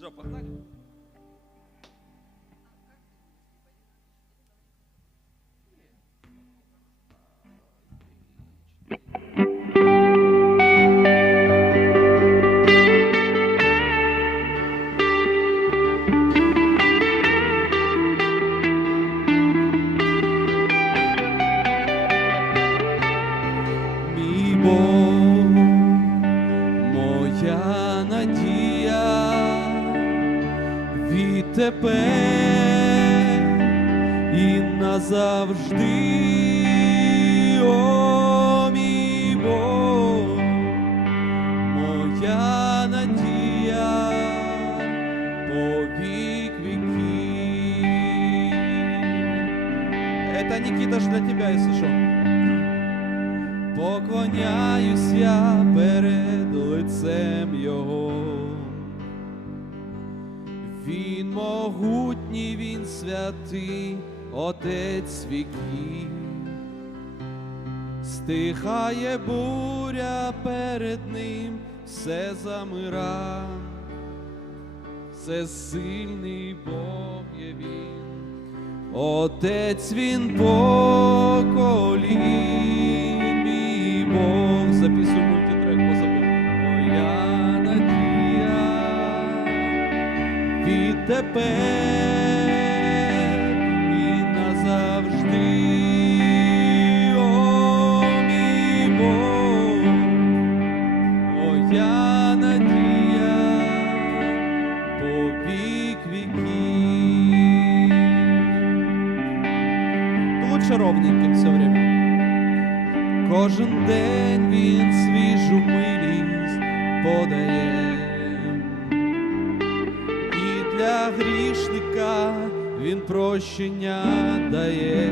Що, погнали? Назавжди, о мій Бог, моя надія, по вік віків. Это Никита ж для тебя, если что. Поклоняюсь я перед лицем Його. Він могутній, він святий, Отець віків. Стихає буря перед ним, все замира, все сильний Бог є він. Отець він по колін, мій Бог, записуй мультитрек, позабув. Моя надія відтепер Лучше ровненьким все время. Кожен день він свіжу милість подає. І для грішника він прощення дає.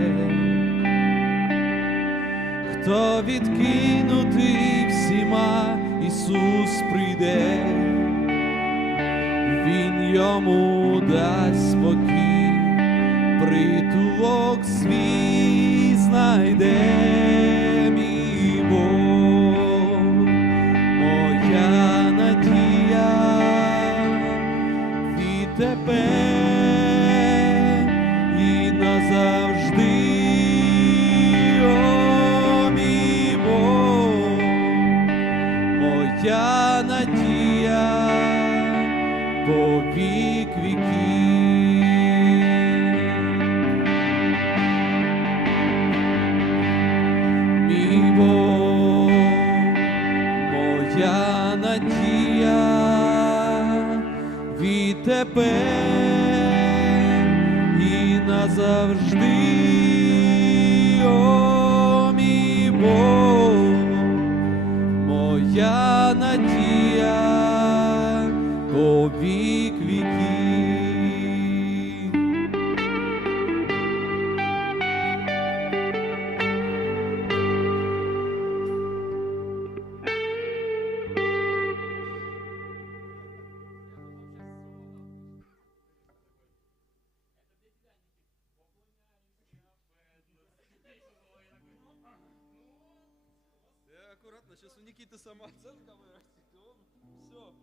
Хто відкинутий всіма, Ісус прийде, Він йому дасть спокій притулок свій знайде мій моя надія відтепер і назавжди, о моя надія по вік віків. Відтепер і назавжди, о надія по Аккуратно, сейчас у Никиты самооценка вырастет. Все.